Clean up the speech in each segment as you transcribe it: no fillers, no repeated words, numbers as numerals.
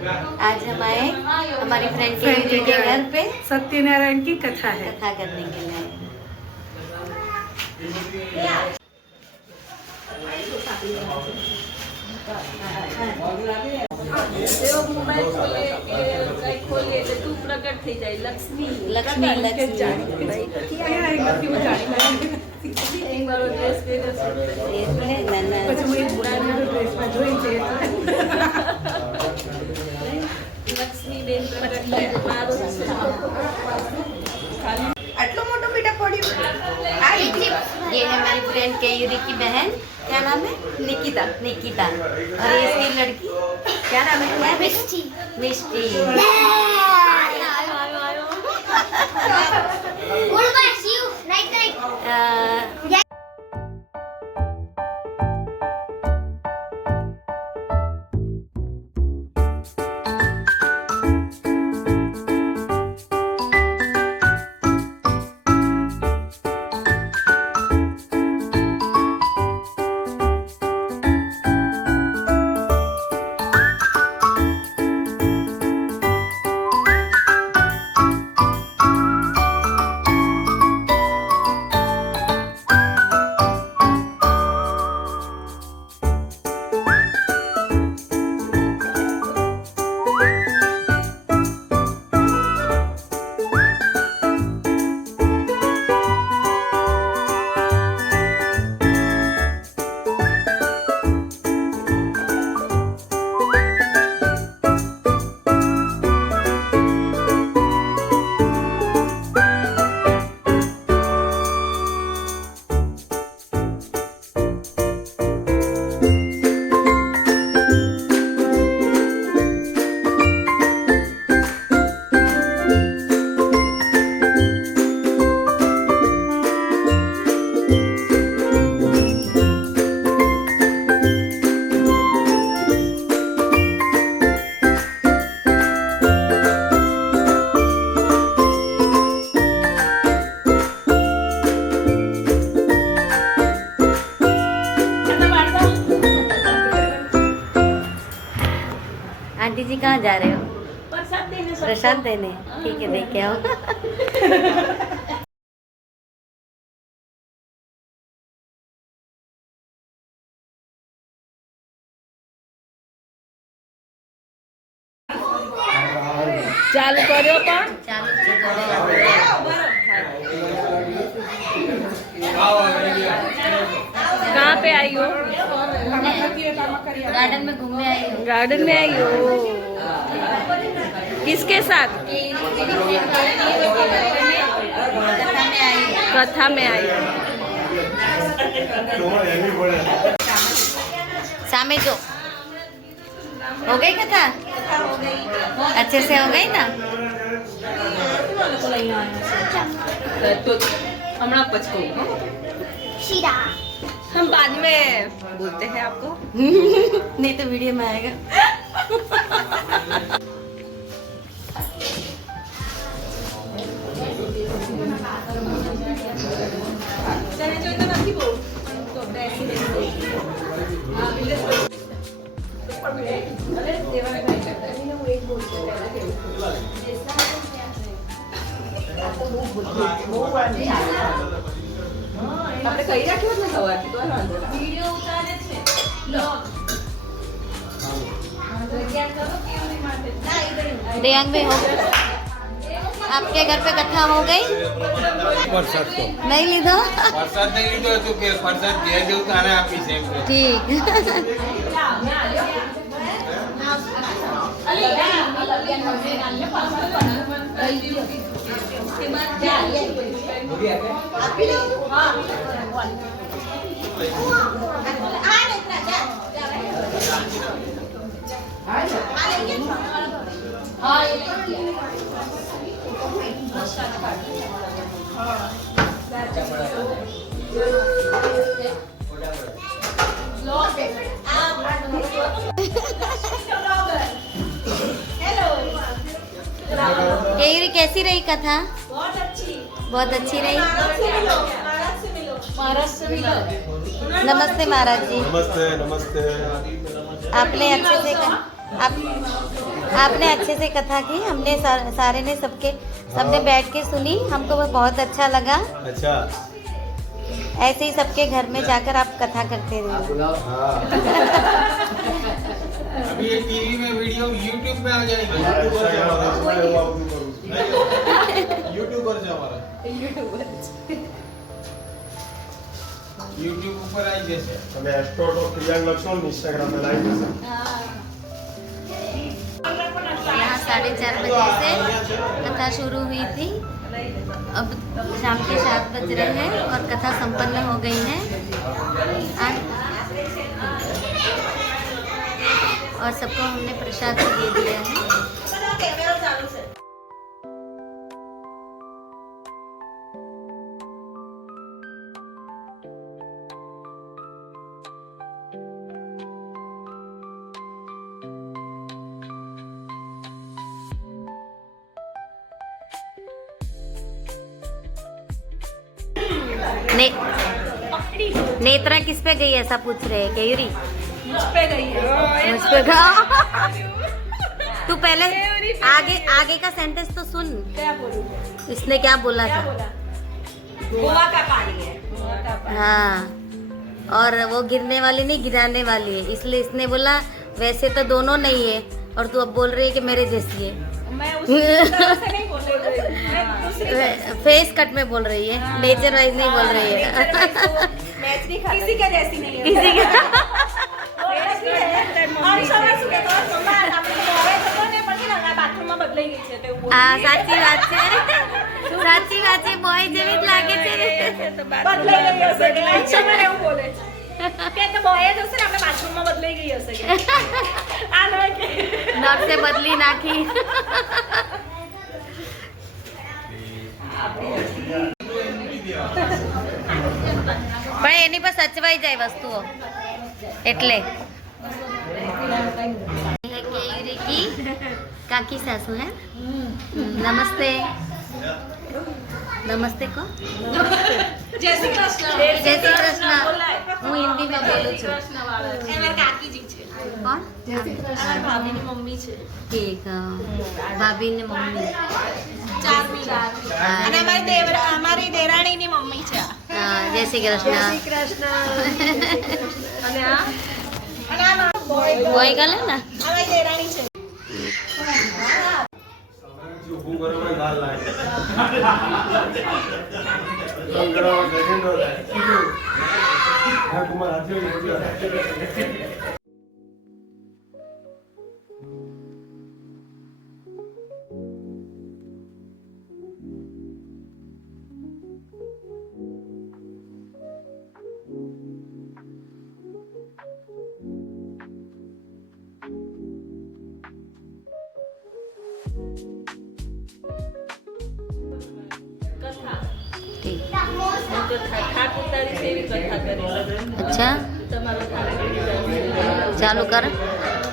आज हम आए हमारी फ्रेंड के घर पे सत्यनारायण की कथा है। कथा करने के लिए। તું પ્રગટ થઈ જાય લક્ષ્મી લક્ષ્મી લક્ષ્મી લક્ષ્મી બેન પ્રગટ आटलो मोटो बेटा पड़ी ये है मेरी फ्रेंड केयूरी की बहन, क्या नाम है? निकिता। निकिता। और ये इसकी लड़की क्या नाम है? मिष्टी। मिष्टी। आंटी जी कहाँ जा रहे हो? प्रसाद देने। ठीक है, दे के आओ। ચાલુ કર્યો પણ चालू कहाँ पे आई हो? गार्डन में घूमने आई हूँ। गार्डन में आई हो? किसके साथ? कथा में आई हो। सामे जो हो गई कथा? अच्छे से हो गई ना? तो हमारा पचको हम बाद में बोलते हैं आपको। नहीं तो वीडियो में आएगा। આપણે કહી રાખ્યું ને સવારથી તો વાંધો નહીં. વિડિયો ઉતારે છે બ્લોગ देयांग में हो आपके घर पे कथा हो गई? प्रसाद तो नहीं लीधो? प्रसाद नहीं लीधो तो के प्रसाद दे देऊ ताने आपी से ठीक। केयूरी कैसी रही कथा? बहुत अच्छी रही। नमस्ते महाराज जी। नमस्ते नमस्ते। आपने अच्छे से आपने अच्छे से कथा की, हमने सारे ने सबने बैठ के सुनी, हमको वो बहुत अच्छा लगा। अच्छा ऐसे ही सबके घर में जाकर आप कथा करते रहिए। अभी ये टीवी में वीडियो यूट्यूब पे आ जाएगी। यूट्यूबर છે અમારા यूट्यूब ऊपर आई जैसे તમે એસ્ટ્રોટો પ્રિયાંક લખશો ને ઇન્સ્ટાગ્રામ पे લાઈવ થશે यहाँ 4:30 बजे से कथा शुरू हुई थी, अब शाम के 7 बज रहे हैं और कथा संपन्न हो गई है। और सबको हमने प्रसाद भी दे दिया है। नेत्रा किस पे गई ऐसा पूछ रहे हैं केयूरी? मुझ पे गई है। मुझ पे तू पहले आगे का सेंटेंस तो सुन, क्या बोलूं? इसने क्या बोला क्या था? बोला? गोवा का पानी है। गोवा का पानी। हाँ, और वो गिरने वाली नहीं गिराने वाली है, इसलिए इसने बोला वैसे तो दोनों नहीं है, और तू अब बोल रही है कि मेरे जैसी है। मैं उस तरह से नहीं बोल रही हूँ। मैं दूसरी फेस कट में बोल रही है, नेचर वाइज नहीं बोल रही है। मैच नहीं खाता। किसी के जैसी नहीं है। किसी के હા સાચી વાત છે, સાચી વાત છે, બોય જેવી જ લાગે છે. બદલાઈ ગઈ હશે કે અક્ષર એવું બોલે છે કે બોય જ હશે ને, આપણે બાથરૂમમાં બદલાઈ ગઈ હશે કે આ ન કે નર્સે બદલી નાખી. પણ એની પર સચવાઈ જાય વસ્તુઓ એટલે. केयूरी की काकी सासू है. नमस्ते. नमस्ते को જય શ્રી કૃષ્ણ. जय श्री कृष्ण. હું હિન્દી में बोलूं છું. એ મારી કાકીજી છે. કોણ? અમારી ભાભીની મમ્મી છે. ઠીક. ભાભી ને મમ્મી. અને અમારી દેરાણીની મમ્મી છે. હા, જય શ્રી કૃષ્ણ. અને આ બોય ગલે ને. અમારી દેરાણી છે. ઊભું કરવામાં ગાલ લાગે કામ કરવામાં સેકન્ડો લાગે હા કુમાર હાથે ઠીક. થાક ઉતારી તેવી કથા કરી. अच्छा, તમારો થાક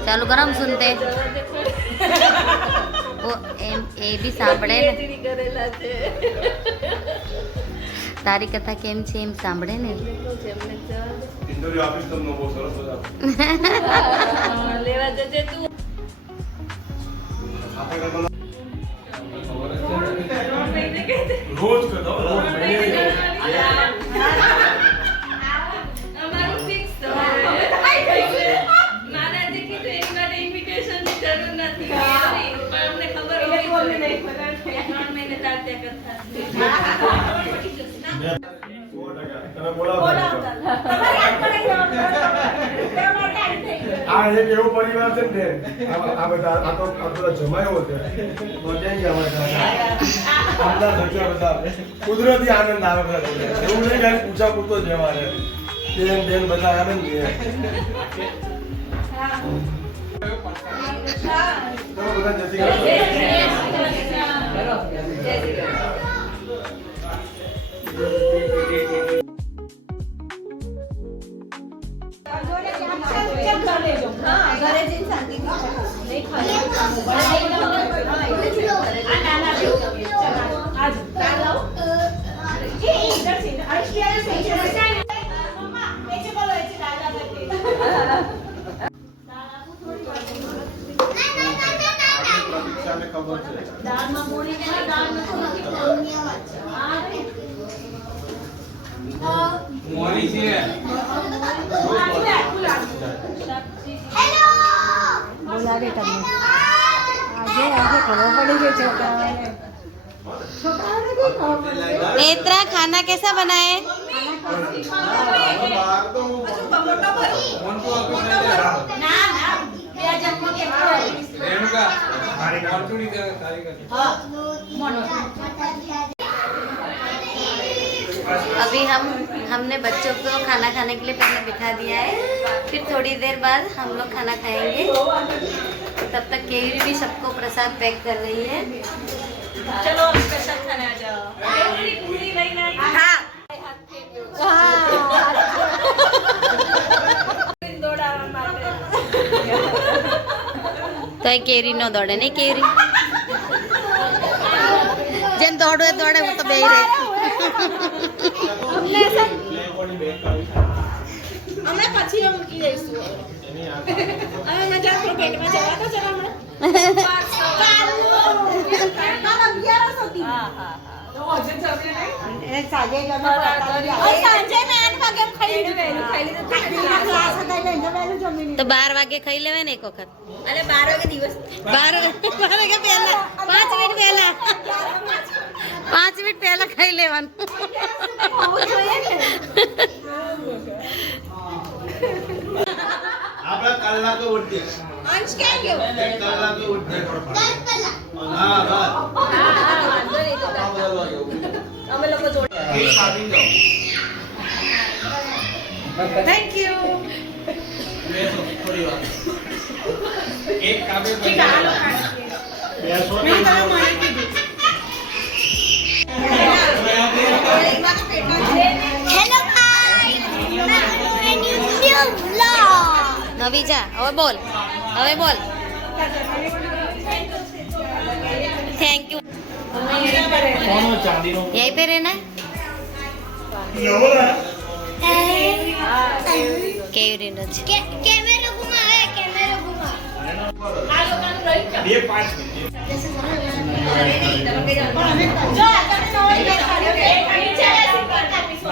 चालू कर हम सुनते. वो એ બી સાંભળે ને. કરેલા છે. તારી કથા કેમ છે એમ સાંભળે ને. ઇન્દોરી ઓફિસ તમને બહુ સરસ બધા લેવા જજે તું. આપણે રોજ કરતા રોજ મહિને અમારું ફિક્સ છે. નાનાજી કીધું એની માટે ઇન્વિટેશનની જરૂર નથી. પણ અમને ખબર હોવી જોઈએ. 3 મહિને તાત્યા કરતા. તમે બોલાવતા આ એક એવો પરિવાર છે ને આ બધા આ તો જમાયો છે બધા કુદરતી આનંદ આવે બધા એવું નહીં કે પૂછા પૂછતો જ અમારે બેન બધા આવે ને બધા જતી ઘરે જઈને શાંતિથી બચ્ચાને ખબર છે. દાળમાં મૂળી ને દાળ નથી. મોરી છે બોલાવે તમને આજે ખબર પડી ગઈ છોકરાઓને नेत्रा खाना कैसा बना है? બહાર તો રેણુકા મોરચુડી દે તારી કરી अभी हमने बच्चों को खाना खाने के लिए पहले बिठा दिया है, फिर थोड़ी देर बाद हम लोग खाना खाएंगे। तब तक केरी भी सबको प्रसाद पैक कर रही है। चलो स्पेशल खाने आ जाओ। पूरी पूरी नहीं नहीं। हाँ દોડાવવા માટે. તો એ કેરી નો દોડે નહીં કેરી જેમ દોડે દોડે હું તો બે રહી અમે પછી મૂકી દઈશું. હવે મેં જા તો પેટમાં જવા તો જરા હમણાં. સાંજે મેં 8 વાગે ખાઈ લીધું. તો 12 વાગે ખાઈ લેવાય ને એક વખત અરે 12 વાગે દિવસ 12 વાગે પહેલા 5 મિનિટ પહેલા 5 મિનિટ પહેલા ખાઈ લેવાનું આપણા કલાકે ઉઠીએ. અંશ ક્યાં ગયો? એક કલાકે ઉઠીએ. હા બસ. વાંધો નહીં તો અમે લોકો જોડે. એક ખાધી જાઓ. થેન્ક યુ બેસો થોડી વાર. એક કાપે બેસો. મેં તમે મને કીધું નવી જા હવે બોલ થેન્ક યુ यहीं पे रहना है કેવી રીત છે કેમેરો ઘુમાવે આ લોકોનું રહી છે. 2-5 મિનિટ. જો આ તમે નોઈ બેસાડ્યો કે નીચે બેસી કરતા પીસો.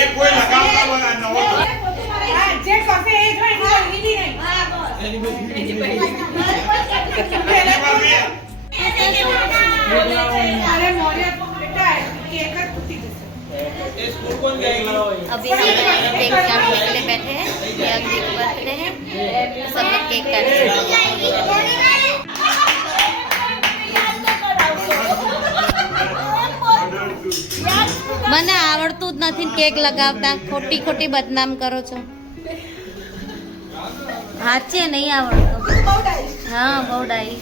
એક કોઈ લગાવતા વાળા નવો. જે કોફી એ જોઈ લીધી નહીં અરે મોરે બેટા કેક જ તૂટી જશે એ સ્કૂલ કોણ જાएगी अभी सब केक काटने के लिए बैठे हैं ये अभी बर्थडे है सब लोग केक काट रहे हैं મને આવડતું જ નથી કેક લગાવતા ખોટી ખોટી બદનામ કરો છો હાચે નહીં આવડતું હા બહુ ડાઈ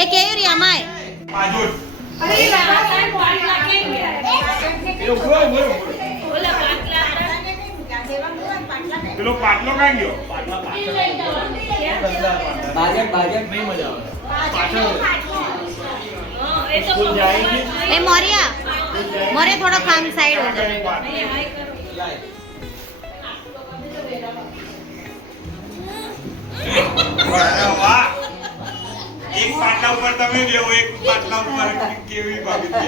એ કેવી રી અમાય બાજુ. પેલો પાટલો કાંઈ ગયો? ए मोरिया मोरे थोड़ा काम साइड हो जाए વાહ. એક પાટલા ઉપર તમે બેહો, એક પાટલા ઉપર કેવી ભાભી છે.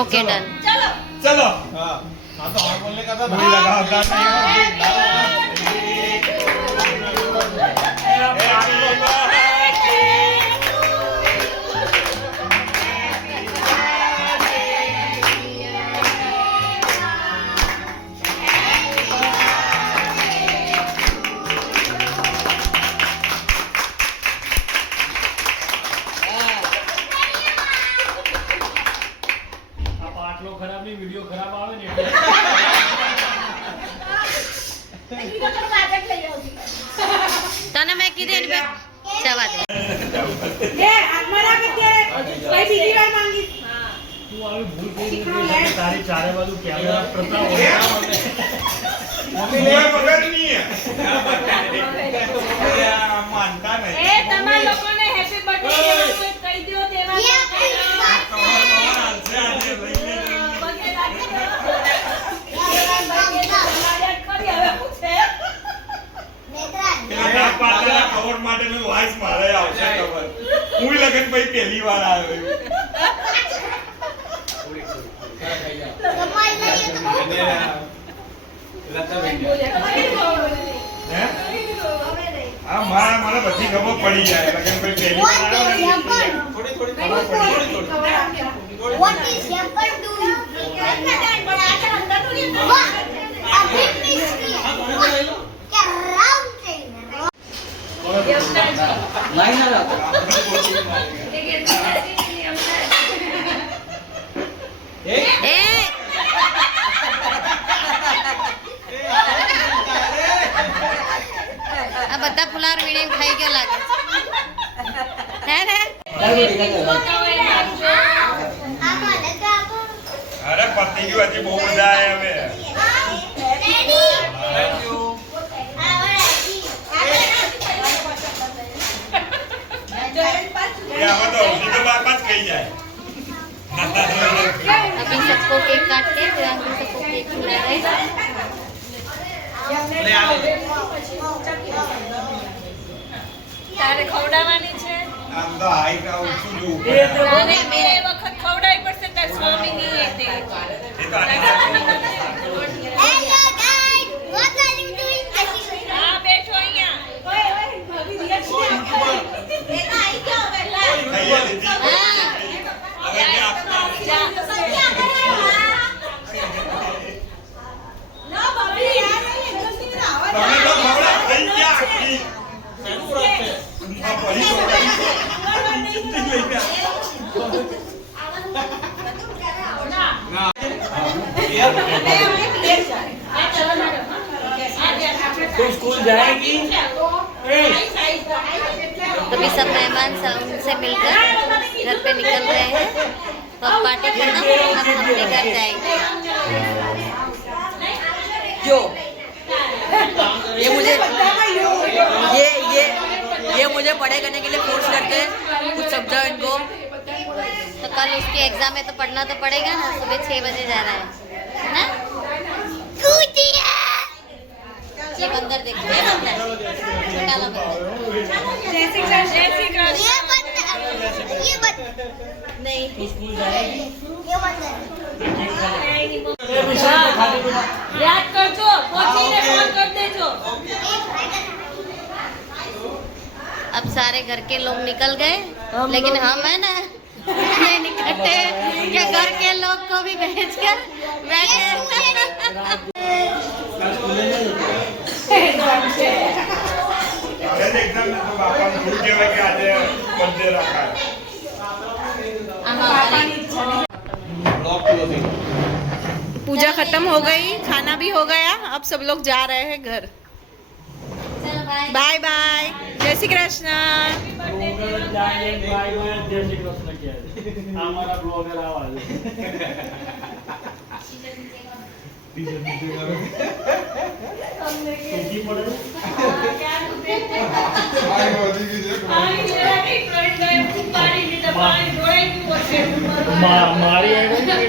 ओके डन ચલો. હા તો હા બોલને કા था नहीं लगाता ખરાબ નહીં વિડિયો ખરાબ આવે ને એટલે આવી ભૂલ થઈ ગઈ કે તારી ચારે બાજુ કેમેરા પ્રથા હોય કોઈ મગજ નહીં હે માનતા નહીં એ તમારા લોકોને હેપી બર્થડે કહેવાનું કહી દો દેવા ખબર માટે વાઇસ મારે આવશે ખબર હું લગન ભાઈ પહેલી વાર આવ્યો હા મને બધી ખબર પડી જાય લગન ભાઈ પહેલી વાર આવ્યો What is Yapper doing? What? A big mystery. What? Round thing. આ બધા ફુલાર વીણી ખાઈ ગયા લાગે હે ને અરે પતી ગયું હજી બહુ મજા આવે હવે આમાં તો હજી તો બાપા જ કહી જાય अभी सबको केक काट के फिर हम सबको केक खिला रहे हैं તારે ખવડાવવાની છે આમ તો હાઈટ ઓછું જોવું તારે બે વખત ખવડાવી પડશે તાર સ્વામીની એ તે એ તો Hello guys. What are you doing? આ બેઠો અહીંયા तो स्कूल जाएगी अभी सब मेहमान उनसे मिलकर घर पे निकल रहे हैं तो अब पार्टी खत्म अब हम अपने घर जाएंगे जो ये मुझे पढ़ाई करने के लिए फोर्स करते हैं कुछ समझाओ इनको तो कल उसकी एग्जाम है तो पढ़ना तो पड़ेगा ना सुबह 6 बजे जाना है ना ये बंदर देखो ये बंदर निकालो बंदर જય શ્રી કૃષ્ણ ये बंद. नहीं स्कूल जाएगी ये बंद. યાદ કરજો પહોંચીને ફોન કરી દેજો अब सारे घर के लोग निकल गए लेकिन हम है ना नहीं निकलते क्या घर के लोग को भी भेज कर बैठे હવે એક્ઝામ તો બાપા ભૂલ કહેવાય કે આજે બર્થડે રખાય पूजा खत्म हो गई, खाना भी हो गया, अब सब लोग जा रहे हैं घर. चलो बाय बाय बाय. जय श्री कृष्ण. ब्लॉगर जाए बाय बाय जय श्री कृष्ण किया हमारा ब्लॉगर आवाज मारी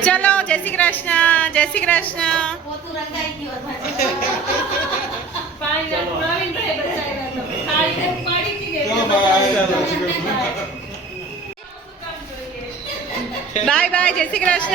चलो जय श्री कृष्ण. जय श्री कृष्ण. वो तू रंगाई की और પાણી પ્રવીણભાઈ બચાવ્યા તમે થાળી પાડી દીધી बाय बाय. जय श्री कृष्ण.